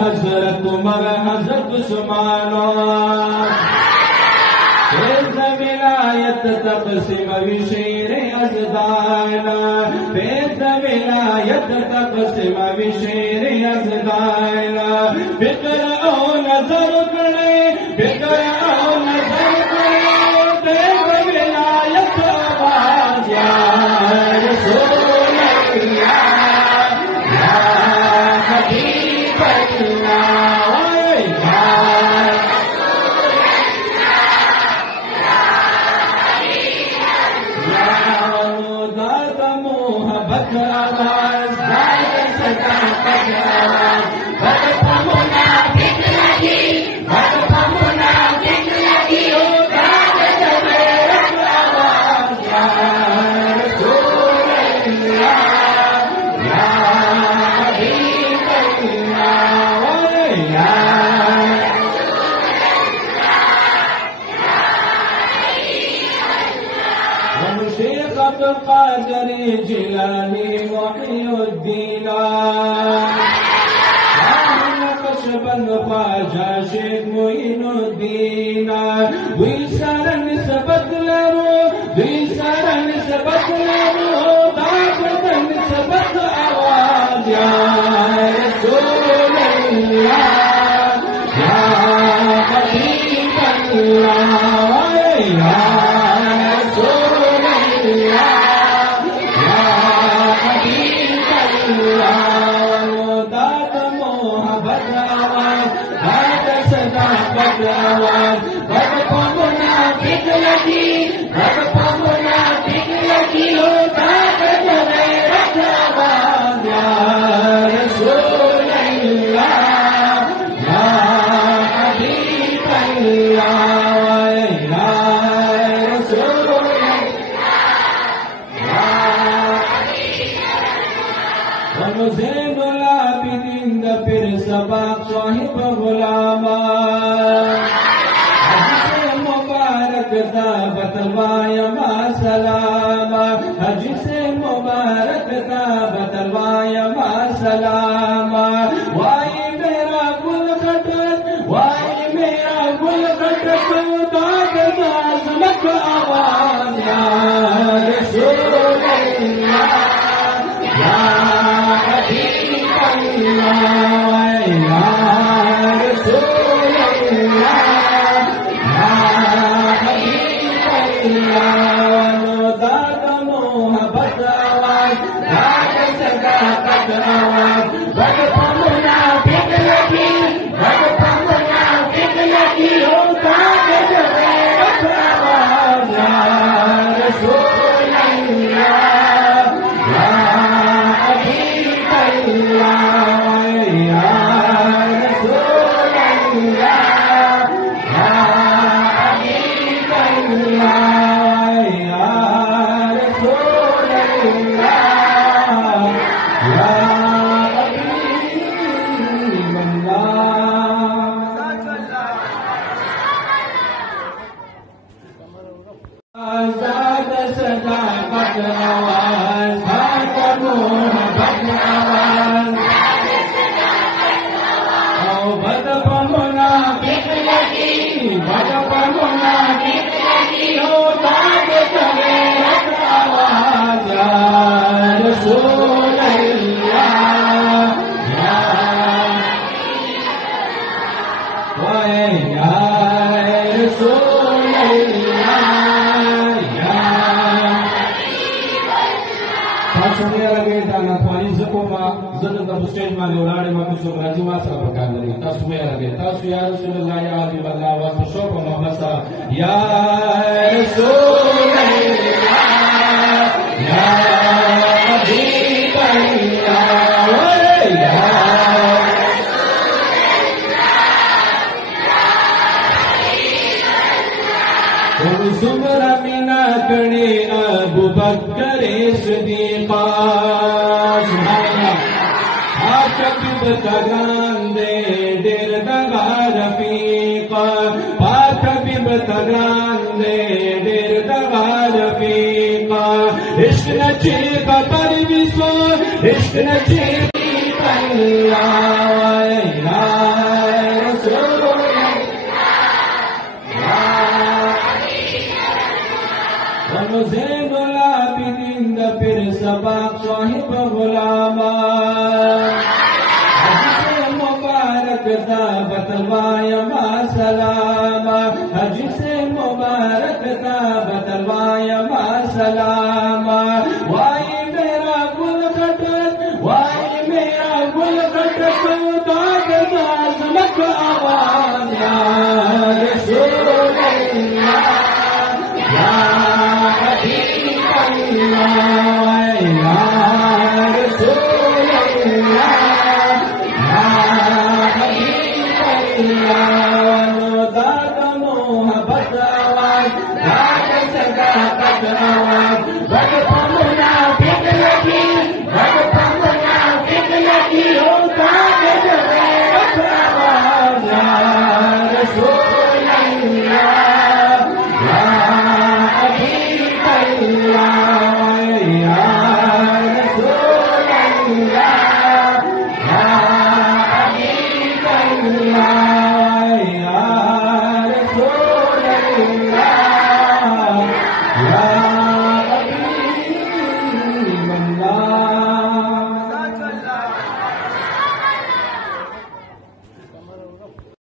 حضرت عمر حضرت عثمان فیض ولایت تقسیم بشیر ازدانا فیض ولایت تقسیم بشیر ازدانا فکر او نظر کرے فکر او نظر کرے فیض ولایت آواز یا رسول اللہ یا حبیب القادر جلاني محي الدين قشبا خواجہ شیخ معین الدین ویسار نسبت لرو ویسار نسبت لرو داغت نسبت آواز یا رسول اللہ یا حبیب اللہ یا بتلوایا ما سلام حج سے مبارک تھا بتلوایا ما سلام وائی میرا گل خطر وائی میرا گل خطر داد عظمت آواز یا رسول اللہ یا حبیب اللہ یا رسول اللہ کوما زنه د سټیج باندې ولاړې ما کوڅو راځي ما سره وکړ لري تاسو مې راغی تاسو یا رسول الله یا حبیب الله واسطه شو په محمد سره یا رسول الله یا حبیب الله یا زمرا مینا کڑی ابو بکر صدیق حبیب تگان دے ډیر دغا رفیق پاک حبیب تگان دے ډیر دغا رفیق عشق نچی خبر وسو عشق نچی زین العابدین دا پھر سباق صاحب غلاما حج سے مبارک دا بتلوایا ما سلاما حج سے مبارک دا بتلوایا ما سلاما وائی میرا گل خطر وائی میرا گل خطر داد نازمک آواز یا رسول اللہ یا رسول اللہ یا حبیب اللہ